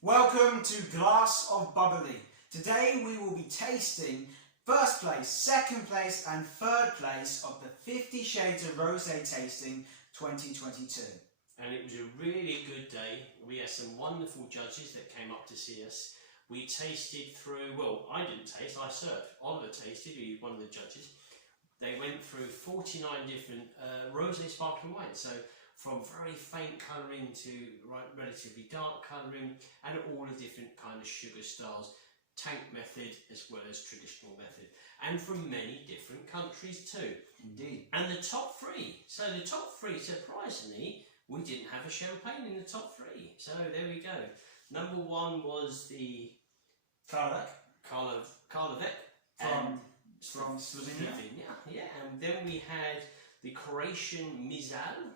Welcome to Glass of Bubbly. Today we will be tasting first place, second place and third place of the 50 Shades of Rosé tasting 2022. And it was a really good day. We had some wonderful judges that came up to see us. We tasted through, well, I didn't taste, I served. Oliver tasted, he's one of the judges. They went through 49 different rosé sparkling wines. So from very faint colouring to relatively dark colouring, and all the different kind of sugar styles, tank method as well as traditional method, and from many different countries too. Indeed. And the top three. So the top three, surprisingly, we didn't have a champagne in the top three. So there we go. Number one was the Karlovcek from Slovenia. Yeah, and then we had the Croatian Misal,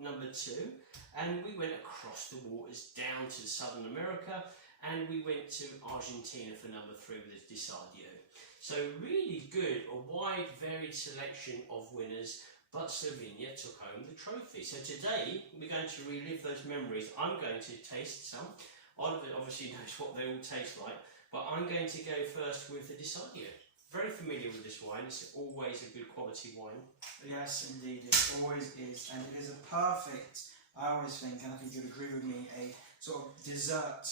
number two, and we went across the waters down to Southern America, and we went to Argentina for number three with the Deseado. So really good, a wide varied selection of winners, but Slovenia took home the trophy. So today we're going to relive those memories. I'm going to taste some. Oliver obviously knows what they all taste like, but I'm going to go first with the Deseado. Very familiar with this wine. It's always a good quality wine. Yes, indeed, it always is, and it is a perfect, I always think, and I think you'd agree with me, a sort of dessert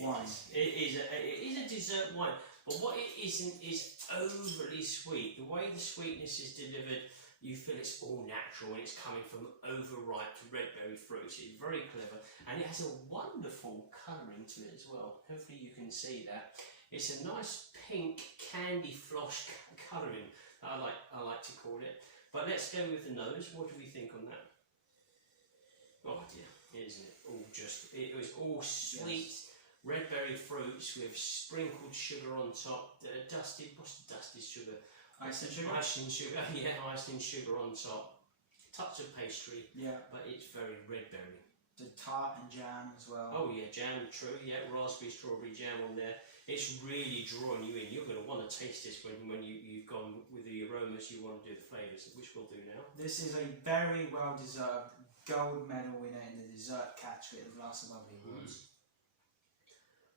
wine. It is a dessert wine, but what it isn't is overly sweet. The way the sweetness is delivered, you feel it's all natural and it's coming from overripe red berry fruits. It's very clever, and it has a wonderful colouring to it as well. Hopefully you can see that. It's a nice pink candy floss colouring, I like to call it. But let's go with the nose. What do we think on that? Oh dear, isn't it all just? It was all sweet. Yes. Red berry fruits with sprinkled sugar on top, dusted, what's dusted sugar? Icing sugar? Icing sugar, yeah, icing sugar on top. Touch of pastry, yeah, but it's very red berry. The tart and jam as well. Oh yeah, jam, true, yeah, raspberry, strawberry jam on there. It's really drawing you in. You're going to want to taste this when you've gone with the aromas, you want to do the flavours, which we'll do now. This is a very well-deserved gold medal winner in the dessert category at the Glass of Bubbly Awards.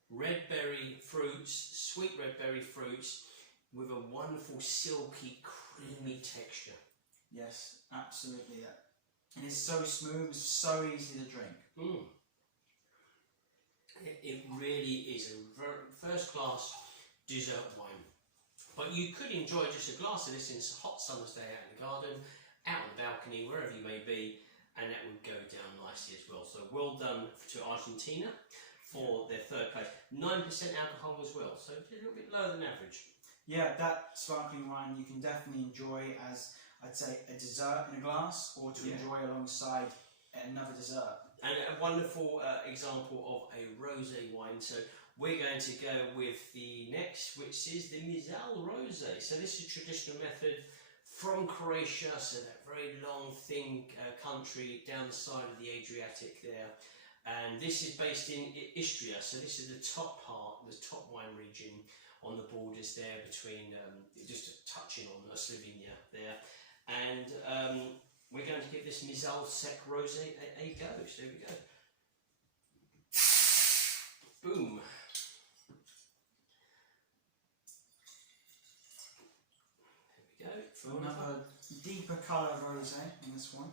Red berry fruits, sweet red berry fruits, with a wonderful silky creamy texture. Yes, absolutely. Yeah. And it's so smooth, so easy to drink. It really is a very first class dessert wine. But you could enjoy just a glass of this in a hot summer's day out in the garden, out on the balcony, wherever you may be, and that would go down nicely as well. So well done to Argentina for their third place. 9% alcohol as well, so a little bit lower than average. Yeah, that sparkling wine you can definitely enjoy as, I'd say, a dessert in a glass, or to enjoy alongside another dessert. And a wonderful example of a rosé wine. So we're going to go with the next, which is the Misal Rosé. So this is a traditional method from Croatia, so that very long, thin country down the side of the Adriatic there. And this is based in Istria, so this is the top part, the top wine region on the borders there between, just touching on Slovenia there. And we're going to give this Misal Rosé a go. So there we go. Boom. There we go. Another deeper colour rosé in this one.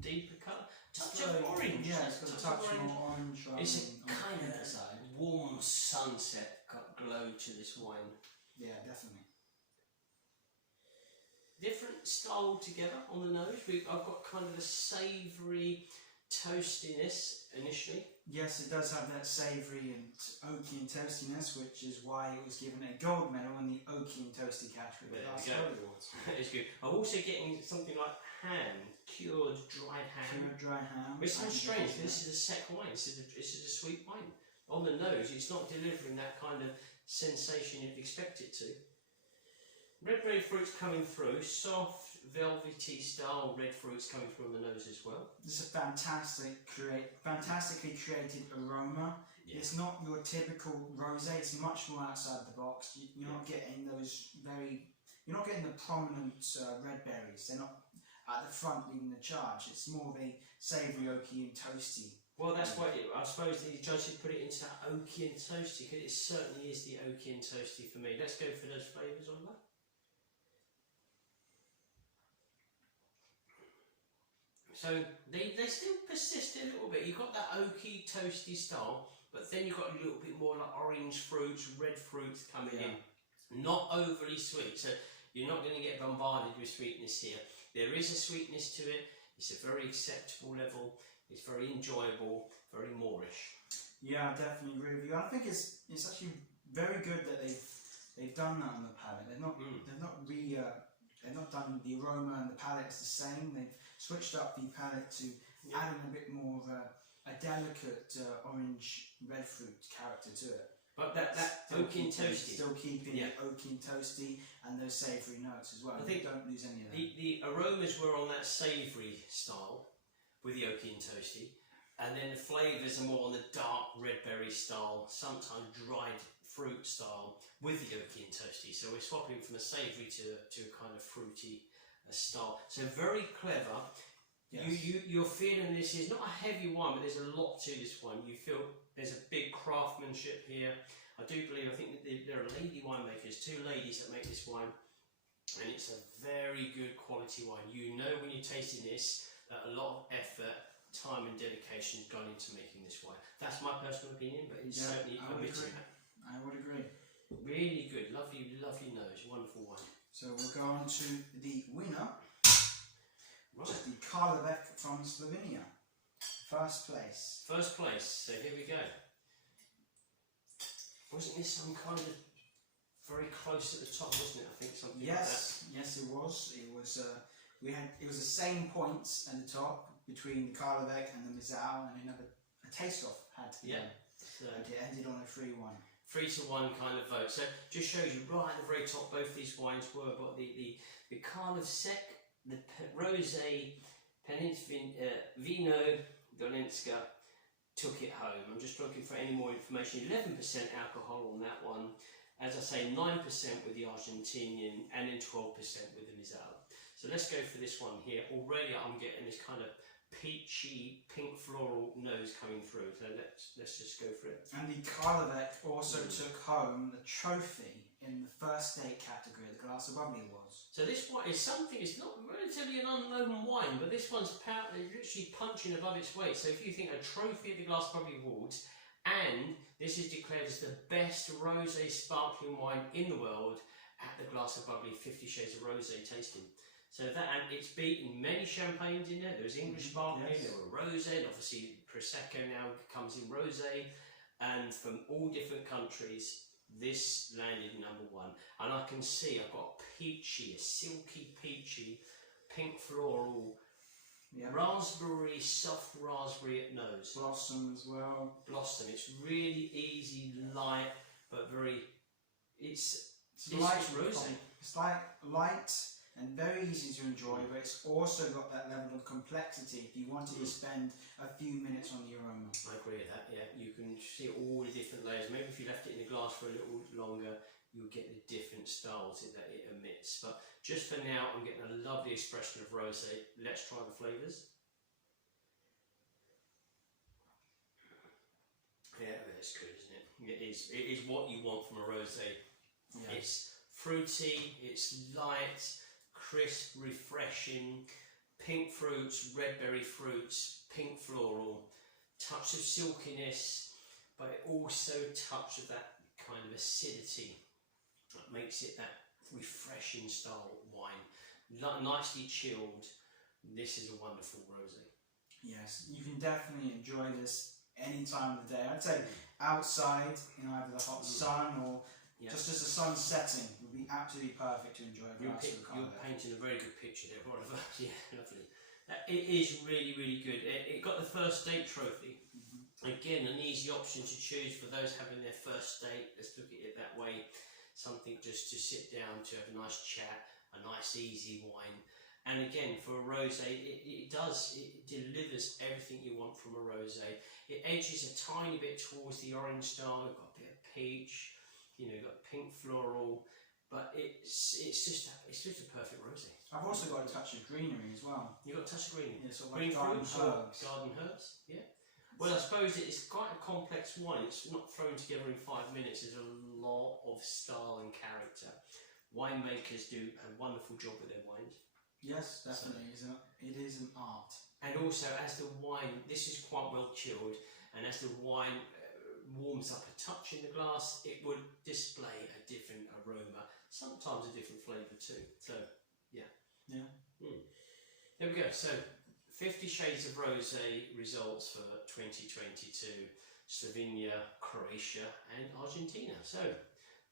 Deeper colour. Touch of orange. Yeah, it's got a touch more orange. It's a kind of warm sunset glow to this wine. Yeah, definitely. Different style altogether on the nose. I've got kind of a savoury toastiness initially. Yes, it does have that savoury and oaky and toastiness, which is why it was given a gold medal in the oaky and toasty category. It's good. I'm also getting something like ham, cured dried ham. Cured dry ham. Which sounds strange. This is a sec wine. This is a sweet wine. On the nose, it's not delivering that kind of sensation you'd expect it to. Red berry fruits coming through, soft, velvety style red fruits coming through on the nose as well. This is a fantastically created aroma. Yeah. It's not your typical rosé, it's much more outside the box. You're not getting you're not getting the prominent red berries. They're not at the front leading the charge. It's more of a savoury, oaky and toasty Well, that's why I suppose the judges put it into that oaky and toasty, because it certainly is the oaky and toasty for me. Let's go for those flavours, Oliver. So they still persist a little bit. You've got that oaky, toasty style, but then you've got a little bit more like orange fruits, red fruits coming in. Not overly sweet, so you're not going to get bombarded with sweetness here. There is a sweetness to it. It's a very acceptable level. It's very enjoyable, very Moorish. Yeah, I definitely agree with you. I think it's actually very good that they've done that on the palate. They've not done the aroma and the palate is the same. They've switched up the palate to adding a bit more of a delicate orange red fruit character to it. But that oaky and toasty. Still keeping it oaky and toasty and those savoury notes as well. I think don't lose any of that. The aromas were on that savoury style with the oaky and toasty, and then the flavours are more on the dark red berry style, sometimes dried fruit style with the oaky and toasty. So we're swapping from a savoury to a kind of fruity style. So very clever. Yes. You're feeling this is not a heavy wine, but there's a lot to this one. You feel there's a big craftsmanship here. I think that there are lady winemakers, 2 ladies that make this wine, and it's a very good quality wine. You know when you're tasting this that a lot of effort, time and dedication has gone into making this wine. That's my personal opinion, but it's certainly admitting that. I would agree. Really good, lovely, lovely nose, wonderful wine. So we'll go on to the winner. Right. Which is the Karlovcek from Slovenia. First place. First place, so here we go. Wasn't this some kind of very close at the top, wasn't it? I think something like that. Yes, it was. It was. It was the same points at the top between the Karlovcek and the Misal, and another a taste-off had to be done. So and it ended on a 3-1. 3-1 kind of vote. So just shows you right at the very top both these wines were, but the Karlovcek, the Rosé Vino Dolenska took it home. I'm just looking for any more information. 11% alcohol on that one. As I say, 9% with the Argentinian and then 12% with the Misal. So let's go for this one here. Already I'm getting this kind of peachy, pink floral nose coming through. So let's just go for it. And the Karlovcek also took home the trophy in the first date category, the Glass of Bubbly Awards. So this one is something, it's not relatively an unknown wine, but this one's literally punching above its weight. So if you think a trophy at the Glass of Bubbly Awards, and this is declared as the best rosé sparkling wine in the world at the Glass of Bubbly 50 Shades of Rosé tasting. So that, and it's beaten many champagnes in there. There was English sparkling, there were rosé, and obviously Prosecco now comes in rosé, and from all different countries, this landed #1. And I can see I've got a silky peachy, pink floral, raspberry, soft raspberry at nose. Blossom as well. Blossom, it's really easy, light, but very, it's light rosé. It's like light and very easy to enjoy, but it's also got that level of complexity if you wanted to spend a few minutes on the aroma. I agree with that, yeah. You can see all the different layers. Maybe if you left it in the glass for a little longer, you'll get the different styles that it emits. But just for now, I'm getting a lovely expression of rosé. Let's try the flavours. Yeah, that's good, isn't it? It is what you want from a rosé. Yeah. It's fruity, it's light, crisp, refreshing, pink fruits, red berry fruits, pink floral, touch of silkiness, but also a touch of that kind of acidity that makes it that refreshing style wine. Nicely chilled. This is a wonderful rosé. Yes, you can definitely enjoy this any time of the day. I'd say outside in either the hot sun or just as the sun's setting would be absolutely perfect to enjoy a glass of Karlovcek. You're painting a very good picture there, Oliver. Yeah, lovely. It is really, really good. It got the first date trophy. Again, an easy option to choose for those having their first date. Let's look at it that way. Something just to sit down to have a nice chat, a nice easy wine. And again, for a rosé, it delivers everything you want from a rosé. It edges a tiny bit towards the orange style. You've got a bit of peach, you've got pink floral, but it's just a perfect rosé. I've also got a touch of greenery as well. You've got a touch of greenery. Yeah, sort of green like garden fruits herbs. Garden herbs, yeah. Well, I suppose it's quite a complex wine. It's not thrown together in 5 minutes. There's a lot of style and character. Winemakers do a wonderful job with their wines. Yes, definitely. It is an art. And also, as the wine, this is quite well chilled, and as the wine warms up a touch in the glass, it would display a different aroma, sometimes a different flavour too. So, yeah. Yeah. There we go. So, 50 Shades of Rosé results for 2022, Slovenia, Croatia and Argentina. So,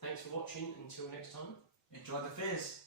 thanks for watching. Until next time. Enjoy the fizz.